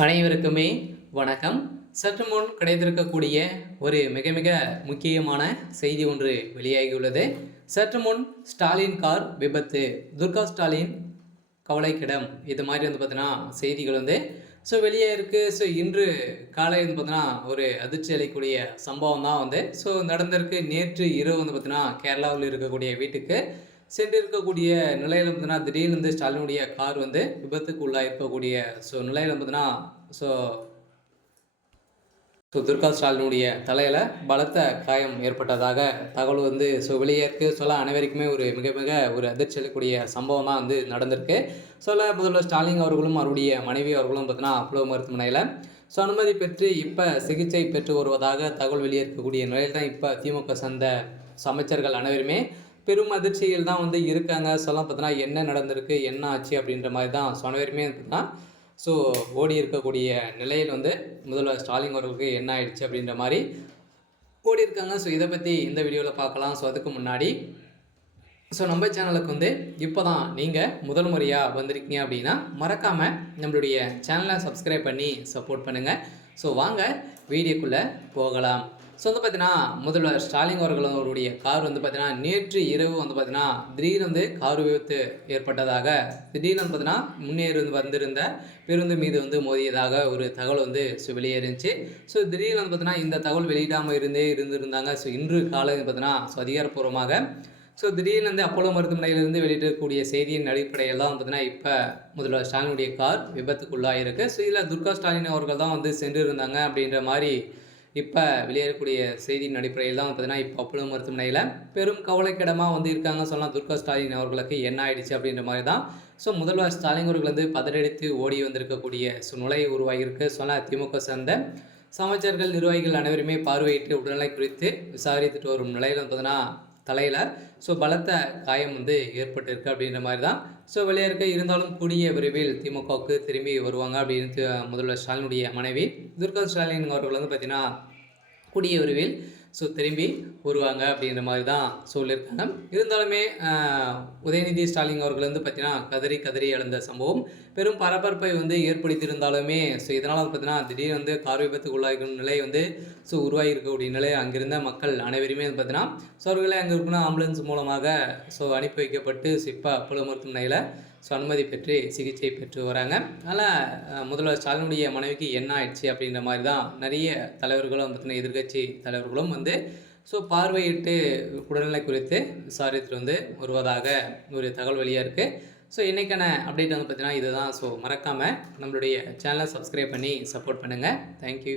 அனைவருக்குமே வணக்கம். சற்று முன் கிடைத்திருக்கக்கூடிய ஒரு மிக மிக முக்கியமான செய்தி ஒன்று வெளியாகியுள்ளது. சற்று முன் ஸ்டாலின் கார் விபத்து, துர்கா ஸ்டாலின் கவலைக்கிடம், இது மாதிரி பார்த்தீங்கன்னா செய்திகள் வெளியே இருக்கு. இன்று காலை பார்த்தீங்கன்னா ஒரு அதிர்ச்சி அளிக்கக்கூடிய சம்பவம் தான் நடந்திருக்கு. நேற்று இரவு பார்த்தீங்கன்னா கேரளாவில் இருக்கக்கூடிய வீட்டுக்கு சென்றிருக்கக்கூடிய நிலையில பார்த்தீங்கன்னா, திடீர்னு ஸ்டாலினுடைய கார் விபத்துக்கு உள்ளாயிருக்கக்கூடிய நிலையில பார்த்தீங்கன்னா, ஸோ ஸோ துர்கா ஸ்டாலினுடைய தலையில பலத்த காயம் ஏற்பட்டதாக தகவல் வெளியே இருக்கு. அனைவருக்குமே ஒரு மிக மிக ஒரு அதிர்ச்சி அளிக்கக்கூடிய சம்பவம் தான் நடந்திருக்கு. முதல்வர் ஸ்டாலின் அவர்களும் அவருடைய மனைவி அவர்களும் பார்த்தீங்கன்னா அப்போலோ மருத்துவமனையில் அனுமதி பெற்று இப்போ சிகிச்சை பெற்று வருவதாக தகவல் வெளியே இருக்கக்கூடிய நிலையில் தான் இப்போ திமுக சார்ந்த அமைச்சர்கள் அனைவருமே பெரும் அதிர்ச்சியில் தான் இருக்காங்க. பார்த்தீங்கன்னா என்ன நடந்திருக்கு, என்ன ஆச்சு அப்படின்ற மாதிரி தான் அனைவருமே பார்த்தீங்கன்னா ஓடி இருக்கக்கூடிய நிலையில் முதல்வர் ஸ்டாலின் அவர்களுக்கு என்ன ஆயிடுச்சு அப்படின்ற மாதிரி ஓடி இருக்காங்க. இதை பற்றி இந்த வீடியோவில் பார்க்கலாம். அதுக்கு முன்னாடி நம்ம சேனலுக்கு இப்போ தான் நீங்கள் முதல் முறையாக வந்திருக்கீங்க அப்படின்னா மறக்காமல் நம்மளுடைய சேனலை சப்ஸ்கிரைப் பண்ணி சப்போர்ட் பண்ணுங்கள். வாங்க வீடியோக்குள்ளே போகலாம். பார்த்தீங்கன்னா முதல்வர் ஸ்டாலின் அவர்களுடைய கார் பார்த்தீங்கன்னா நேற்று இரவு பார்த்தீங்கன்னா திடீர்னு கார் விபத்து ஏற்பட்டதாக திடீர்னு பார்த்தீங்கன்னா முன்னேறி வந்திருந்த பேருந்து மீது மோதியதாக ஒரு தகவல் வெளியேறிச்சு. திடீர்னு பார்த்தீங்கன்னா இந்த தகவல் வெளியிடாமல் இருந்திருந்தாங்க. இன்று காலை பார்த்தீங்கன்னா அதிகாரப்பூர்வமாக திடீர்னு அப்போலோ மருத்துவமனையிலிருந்து வெளியிடக்கூடிய செய்தியின் அடிப்படையில் தான் பார்த்தீங்கன்னா இப்போ முதல்வர் ஸ்டாலினுடைய கார் விபத்துக்குள்ளாயிருக்கு. இதில் துர்கா ஸ்டாலின் அவர்கள் தான் சென்றிருந்தாங்க அப்படின்ற மாதிரி இப்போ வெளியேறக்கூடிய செய்தியின் அடிப்படையில் தான் பார்த்தீங்கன்னா இப்போ அப்போலோ மருத்துவமனையில் பெரும் கவலைக்கிடமாக இருக்காங்க சொல்லலாம். துர்கா ஸ்டாலின் அவர்களுக்கு என்ன ஆயிடுச்சு அப்படின்ற மாதிரி தான் முதல்வர் ஸ்டாலின் அவர்கள் பதறடித்து ஓடி வந்திருக்கக்கூடிய சூழ்நிலை உருவாகியிருக்கு. திமுக சார்ந்த அமைச்சர்கள் நிர்வாகிகள் அனைவருமே பார்வையிட்டு உடல்நிலை குறித்து விசாரித்துட்டு வரும் நிலையில் பார்த்தீங்கன்னா தலையில் பலத்த காயம் ஏற்பட்டிருக்கு அப்படின்ற மாதிரி தான் வெளியே இருக்க. இருந்தாலும் கூடிய விரைவில் திமுகவுக்கு திரும்பி வருவாங்க அப்படின்னு முதல்வர் ஸ்டாலினுடைய மனைவி துர்கா ஸ்டாலின் அவர்கள் பார்த்தீங்கன்னா கூடிய விரைவில் திரும்பி வருவாங்க அப்படின்ற மாதிரி தான் சொல்லியிருக்காங்க. இருந்தாலுமே உதயநிதி ஸ்டாலின் அவர்கள் பார்த்தீங்கன்னா கதறி எழுந்த சம்பவம் பெரும் பரபரப்பை ஏற்படுத்தியிருந்தாலுமே இதனால் பார்த்தீங்கன்னா திடீர்னு கார் விபத்துக்கு உள்ளாகும் நிலை உருவாகி இருக்கக்கூடிய நிலை அங்கிருந்த மக்கள் அனைவருமே பார்த்தீங்கன்னா அவர்களே அங்கே இருக்கணும் ஆம்புலன்ஸ் மூலமாக அனுப்பி வைக்கப்பட்டு இப்போ அப்போலோ மருத்துவமனையில் அனுமதி பெற்று சிகிச்சை பெற்று வராங்க. அதனால் முதல்வர் ஸ்டாலினுடைய மனைவிக்கு என்ன ஆயிடுச்சு அப்படின்ற மாதிரி தான் நிறைய தலைவர்களும் பார்த்தீங்கன்னா எதிர்கட்சி தலைவர்களும் பார்வையிட்டு உடல்நிலை குறித்து விசாரித்து வருவதாக ஒரு தகவல் வெளியாக இருக்குது. இன்றைக்கான அப்டேட் பார்த்தீங்கன்னா இதுதான். மறக்காமல் நம்மளுடைய சேனலை சப்ஸ்கிரைப் பண்ணி சப்போர்ட் பண்ணுங்கள். தேங்க்யூ.